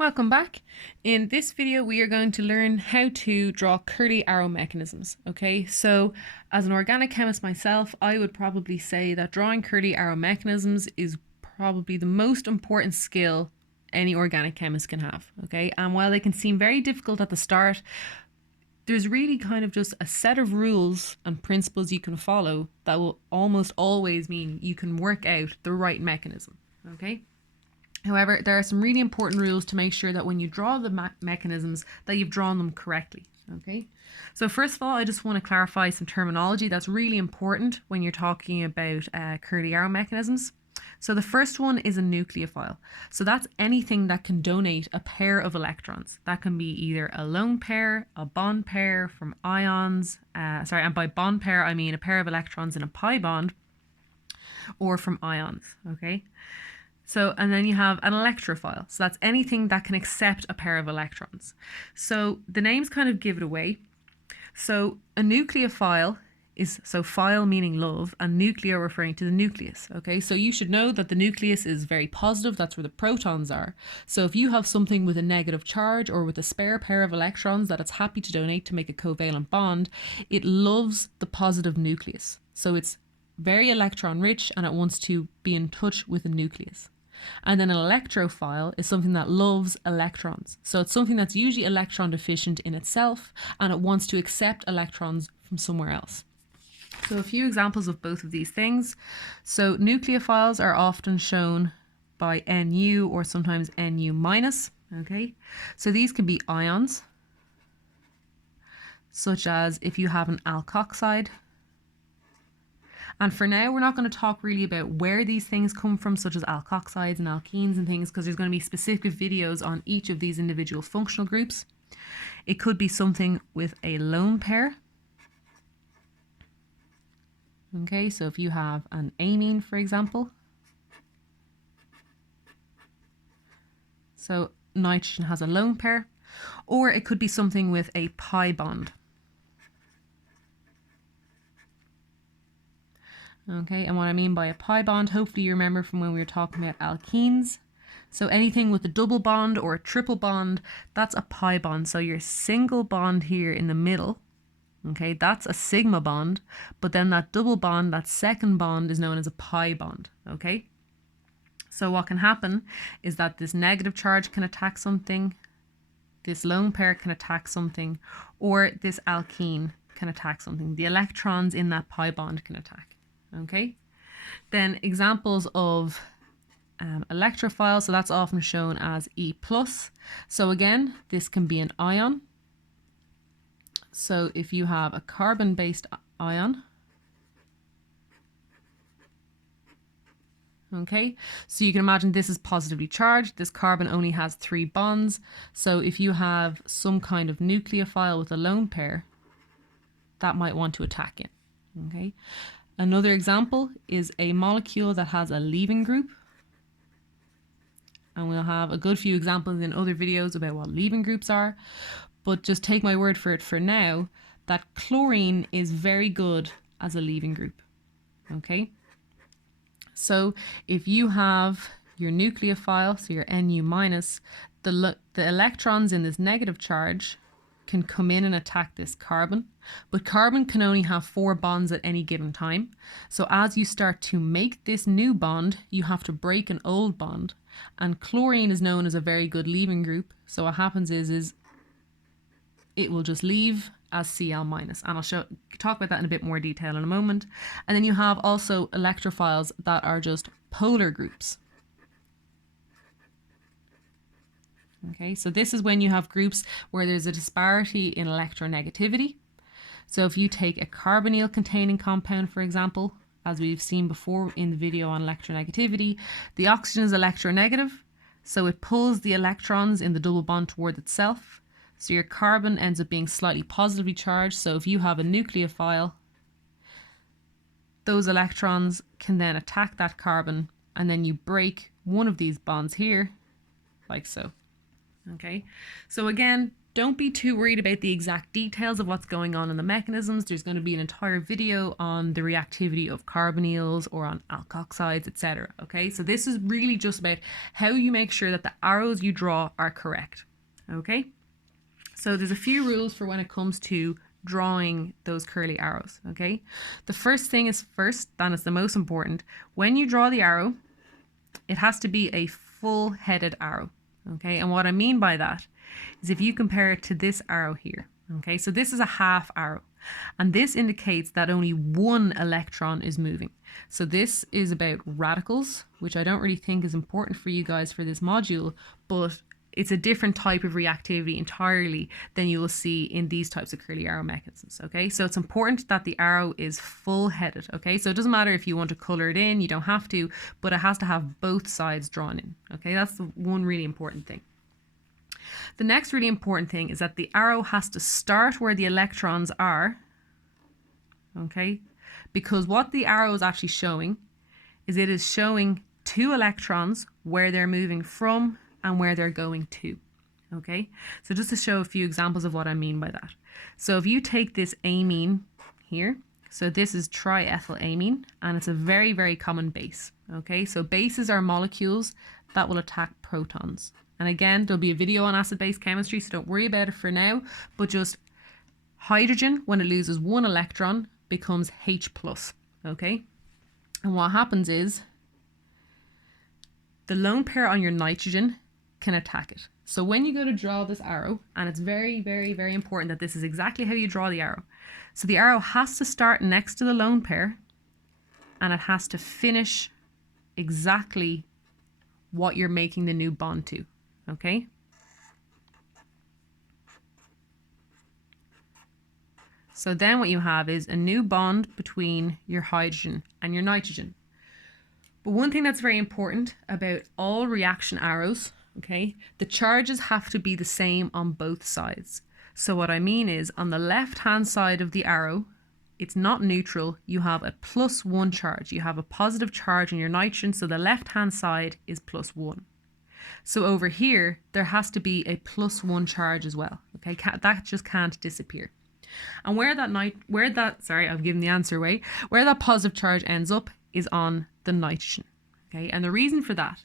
Welcome back. In this video, we are going to learn how to draw curly arrow mechanisms. Okay, so as an organic chemist myself, I would probably say that drawing curly arrow mechanisms is probably the most important skill any organic chemist can have. Okay, and while they can seem very difficult at the start, there's really kind of just a set of rules and principles you can follow that will almost always mean you can work out the right mechanism. Okay. However, there are some really important rules to make sure that when you draw the mechanisms that you've drawn them correctly. Okay, so first of all, I just want to clarify some terminology that's really important when you're talking about curly arrow mechanisms. So the first one is a nucleophile. So that's anything that can donate a pair of electrons. That can be either a lone pair, a bond pair from ions, and by bond pair I mean a pair of electrons in a pi bond, or from ions. Okay. So, and then you have an electrophile. So that's anything that can accept a pair of electrons. So the names kind of give it away. So a nucleophile is, so phile meaning love, and nucleo referring to the nucleus. Okay, so you should know that the nucleus is very positive. That's where the protons are. So if you have something with a negative charge or with a spare pair of electrons that it's happy to donate to make a covalent bond, it loves the positive nucleus. So it's very electron rich and it wants to be in touch with the nucleus. And then an electrophile is something that loves electrons. So it's something that's usually electron deficient in itself and it wants to accept electrons from somewhere else. So a few examples of both of these things. So nucleophiles are often shown by Nu or sometimes Nu minus. Okay, so these can be ions, such as if you have an alkoxide. And for now, we're not going to talk really about where these things come from, such as alkoxides and alkenes and things, because there's going to be specific videos on each of these individual functional groups. It could be something with a lone pair. Okay, so if you have an amine, for example. So nitrogen has a lone pair. Or it could be something with a pi bond. Okay, and what I mean by a pi bond, hopefully you remember from when we were talking about alkenes. So anything with a double bond or a triple bond, that's a pi bond. So your single bond here in the middle, okay, that's a sigma bond. But then that double bond, that second bond, is known as a pi bond, okay? So what can happen is that this negative charge can attack something, this lone pair can attack something, or this alkene can attack something. The electrons in that pi bond can attack. Okay, then examples of electrophile, so that's often shown as E+. So again, this can be an ion. So if you have a carbon-based ion, okay, so you can imagine this is positively charged. This carbon only has 3 bonds. So if you have some kind of nucleophile with a lone pair, that might want to attack it. Okay. Another example is a molecule that has a leaving group. And we'll have a good few examples in other videos about what leaving groups are. But just take my word for it for now that chlorine is very good as a leaving group. Okay? So if you have your nucleophile, so your Nu minus, the electrons in this negative charge can come in and attack this carbon, but carbon can only have 4 bonds at any given time. So as you start to make this new bond, you have to break an old bond, and chlorine is known as a very good leaving group. So what happens is it will just leave as Cl minus, and I'll talk about that in a bit more detail in a moment. And then you have also electrophiles that are just polar groups. Okay, so this is when you have groups where there's a disparity in electronegativity. So if you take a carbonyl containing compound, for example, as we've seen before in the video on electronegativity, the oxygen is electronegative, so it pulls the electrons in the double bond toward itself. So your carbon ends up being slightly positively charged. So if you have a nucleophile, those electrons can then attack that carbon, and then you break one of these bonds here, like so. Okay, so again, Don't be too worried about the exact details of what's going on in the mechanisms. There's going to be an entire video on the reactivity of carbonyls or on alkoxides, etc. Okay, so this is really just about how you make sure that the arrows you draw are correct. Okay, so there's a few rules for when it comes to drawing those curly arrows. Okay, the first thing is first, and it's the most important. When you draw the arrow, it has to be a full-headed arrow. Okay, and what I mean by that is if you compare it to this arrow here. Okay, so this is a half arrow, and this indicates that only one electron is moving. So this is about radicals, which I don't really think is important for you guys for this module, but it's a different type of reactivity entirely than you will see in these types of curly arrow mechanisms. Okay, so it's important that the arrow is full-headed. Okay, so it doesn't matter if you want to color it in, you don't have to, but it has to have both sides drawn in. Okay, that's the one really important thing. The next really important thing is that the arrow has to start where the electrons are. Okay, because what the arrow is actually showing is it is showing two electrons where they're moving from and where they're going to. Okay, so just to show a few examples of what I mean by that. So if you take this amine here, so this is triethylamine, and it's a very, very common base. Okay, so bases are molecules that will attack protons. And again, there'll be a video on acid-base chemistry, so don't worry about it for now, but just hydrogen, when it loses one electron, becomes H+. Okay, and what happens is the lone pair on your nitrogen can attack it. So when you go to draw this arrow, and it's very, very, very important that this is exactly how you draw the arrow. So the arrow has to start next to the lone pair, and it has to finish exactly what you're making the new bond to. Okay? So then what you have is a new bond between your hydrogen and your nitrogen. But one thing that's very important about all reaction arrows, okay, the charges have to be the same on both sides. So what I mean is on the left-hand side of the arrow, it's not neutral, you have a +1 charge. You have a positive charge on your nitrogen, so the left-hand side is +1. So over here, there has to be a +1 charge as well. Okay, that just can't disappear. And where that positive charge ends up is on the nitrogen. Okay, and the reason for that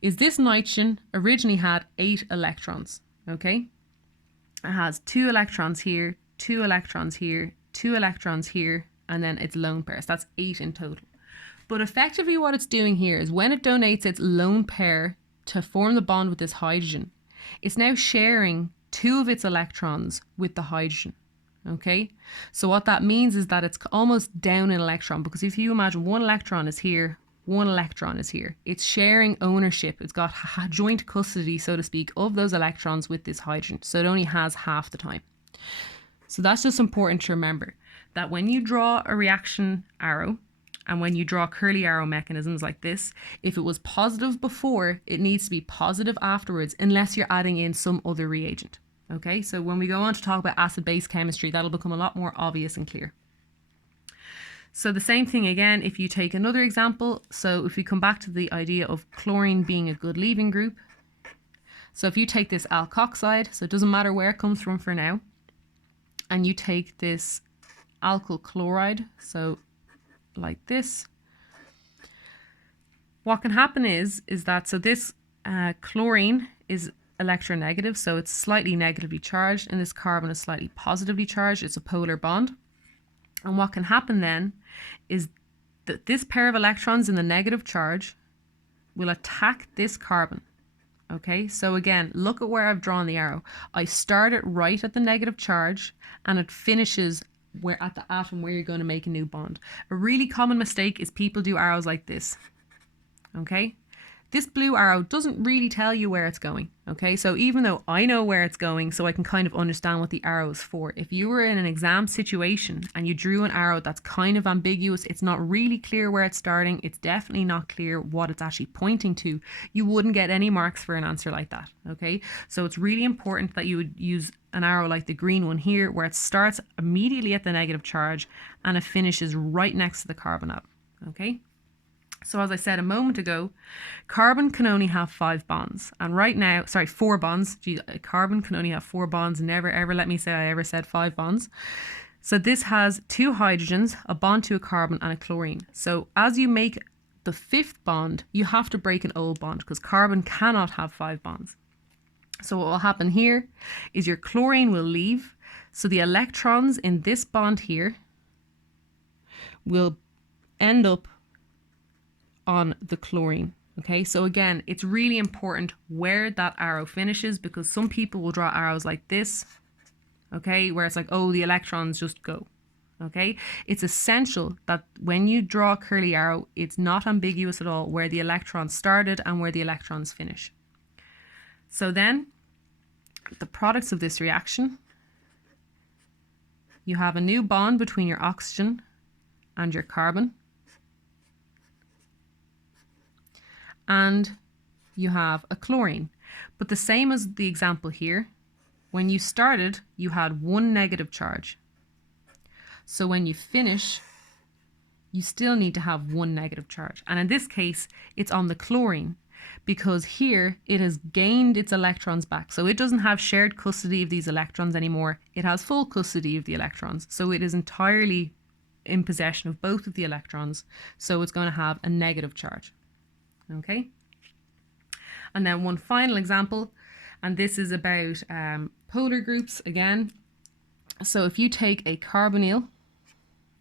is this nitrogen originally had 8 electrons. Okay, it has 2 electrons here, 2 electrons here, 2 electrons here, and then its lone pair. So that's 8 in total. But effectively what it's doing here is when it donates its lone pair to form the bond with this hydrogen, it's now sharing 2 of its electrons with the hydrogen. Okay, so what that means is that it's almost down an electron, because if you imagine one electron is here, one electron is here, it's sharing ownership, it's got joint custody, so to speak, of those electrons with this hydrogen, so it only has half the time. So that's just important to remember, that when you draw a reaction arrow and when you draw curly arrow mechanisms like this, if it was positive before, it needs to be positive afterwards, unless you're adding in some other reagent. Okay, so when we go on to talk about acid-base chemistry, that'll become a lot more obvious and clear. So the same thing again, if you take another example, so if we come back to the idea of chlorine being a good leaving group, so if you take this alkoxide, so it doesn't matter where it comes from for now, and you take this alkyl chloride, so like this, what can happen is that, so this chlorine is electronegative, so it's slightly negatively charged, and this carbon is slightly positively charged. It's a polar bond. And what can happen then is that this pair of electrons in the negative charge will attack this carbon. Okay, so again, look at where I've drawn the arrow. I start it right at the negative charge, and it finishes where at the atom where you're going to make a new bond. A really common mistake is people do arrows like this. Okay, this blue arrow doesn't really tell you where it's going. Okay, so even though I know where it's going, so I can kind of understand what the arrow is for, if you were in an exam situation and you drew an arrow that's kind of ambiguous, it's not really clear where it's starting, it's definitely not clear what it's actually pointing to, you wouldn't get any marks for an answer like that. Okay, so it's really important that you would use an arrow like the green one here, where it starts immediately at the negative charge and it finishes right next to the carbon atom. Okay, So as I said a moment ago, carbon can only have 5 bonds. And right now, 4 bonds. Geez, carbon can only have 4 bonds. Never ever let me say I ever said 5 bonds. So this has 2 hydrogens, a bond to a carbon and a chlorine. So as you make the 5th bond, you have to break an old bond because carbon cannot have 5 bonds. So what will happen here is your chlorine will leave. So the electrons in this bond here will end up on the chlorine. Okay, so again, it's really important where that arrow finishes because some people will draw arrows like this, okay, where it's like, oh, the electrons just go. Okay, it's essential that when you draw a curly arrow, it's not ambiguous at all where the electrons started and where the electrons finish. So then, the products of this reaction, you have a new bond between your oxygen and your carbon. And you have a chlorine. But the same as the example here, when you started, you had 1 negative charge. So when you finish, you still need to have 1 negative charge. And in this case, it's on the chlorine because here it has gained its electrons back. So it doesn't have shared custody of these electrons anymore. It has full custody of the electrons. So it is entirely in possession of both of the electrons. So it's going to have a negative charge. Okay, and then one final example, and this is about polar groups again. So if you take a carbonyl,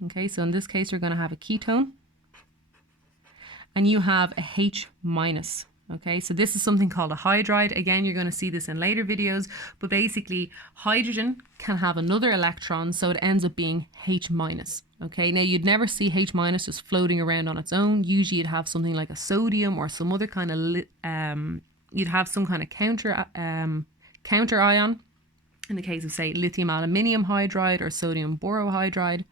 okay, so in this case you're going to have a ketone, and you have a H minus. Okay, so this is something called a hydride. Again, you're going to see this in later videos, but basically hydrogen can have another electron, so it ends up being H minus. Okay, now you'd never see H minus just floating around on its own. Usually you'd have something like a sodium or some other kind of, you'd have some kind of counter ion. In the case of, say, lithium aluminium hydride or sodium borohydride.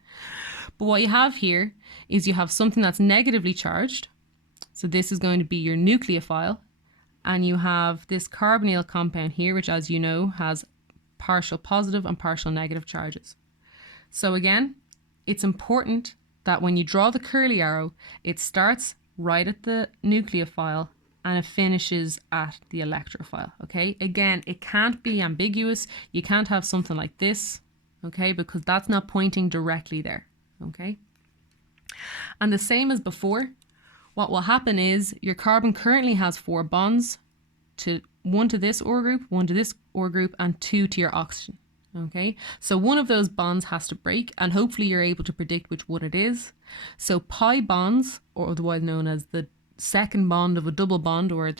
But what you have here is you have something that's negatively charged. So this is going to be your nucleophile. And you have this carbonyl compound here, which, as you know, has partial positive and partial negative charges. So again, it's important that when you draw the curly arrow, it starts right at the nucleophile and it finishes at the electrophile. Okay, again, it can't be ambiguous. You can't have something like this, okay, because that's not pointing directly there. Okay, and the same as before, what will happen is your carbon currently has 4 bonds, one to this OR group, 1 to this OR group, and 2 to your oxygen. Okay, so one of those bonds has to break, and hopefully you're able to predict which one it is. So pi bonds, or otherwise known as the second bond of a double bond, or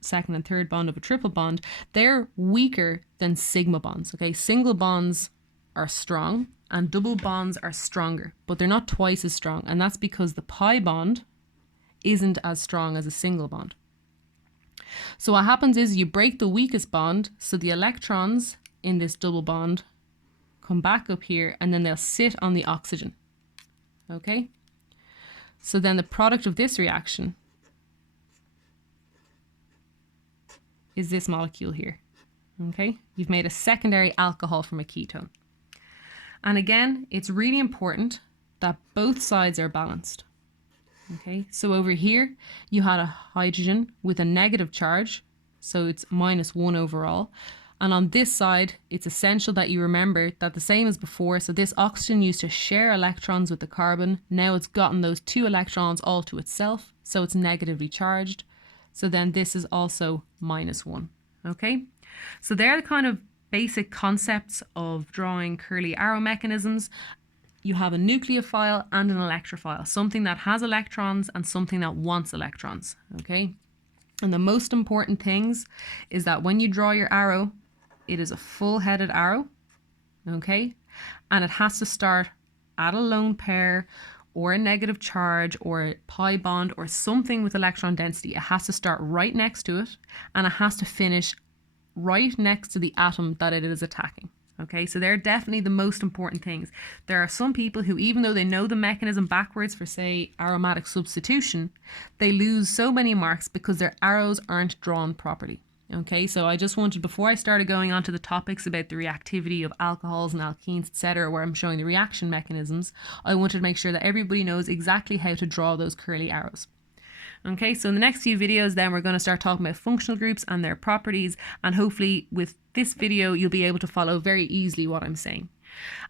second and third bond of a triple bond, they're weaker than sigma bonds. Okay, single bonds are strong and double bonds are stronger, but they're not twice as strong, and that's because the pi bond isn't as strong as a single bond. So what happens is you break the weakest bond, so the electrons in this double bond come back up here and then they'll sit on the oxygen. Okay, so then the product of this reaction is this molecule here. Okay, you've made a secondary alcohol from a ketone. And again, it's really important that both sides are balanced. Okay, so over here you had a hydrogen with a negative charge, so it's -1 overall. And on this side, it's essential that you remember that the same as before, so this oxygen used to share electrons with the carbon. Now it's gotten those 2 electrons all to itself, so it's negatively charged. So then this is also -1. Okay, so they're the kind of basic concepts of drawing curly arrow mechanisms. You have a nucleophile and an electrophile, something that has electrons and something that wants electrons. Okay, and the most important things is that when you draw your arrow, it is a full-headed arrow, okay, and it has to start at a lone pair or a negative charge or a pi bond or something with electron density. It has to start right next to it, and it has to finish right next to the atom that it is attacking. Okay, so they're definitely the most important things. There are some people who, even though they know the mechanism backwards for, say, aromatic substitution, they lose so many marks because their arrows aren't drawn properly. Okay, so I just wanted, before I started going on to the topics about the reactivity of alcohols and alkenes, etc., where I'm showing the reaction mechanisms, I wanted to make sure that everybody knows exactly how to draw those curly arrows. Okay, so in the next few videos then we're going to start talking about functional groups and their properties, and hopefully with this video you'll be able to follow very easily what I'm saying.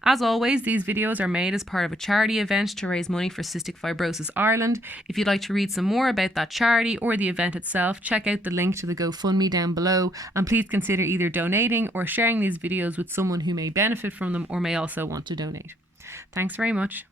As always, these videos are made as part of a charity event to raise money for Cystic Fibrosis Ireland. If you'd like to read some more about that charity or the event itself, check out the link to the GoFundMe down below, and please consider either donating or sharing these videos with someone who may benefit from them or may also want to donate. Thanks very much.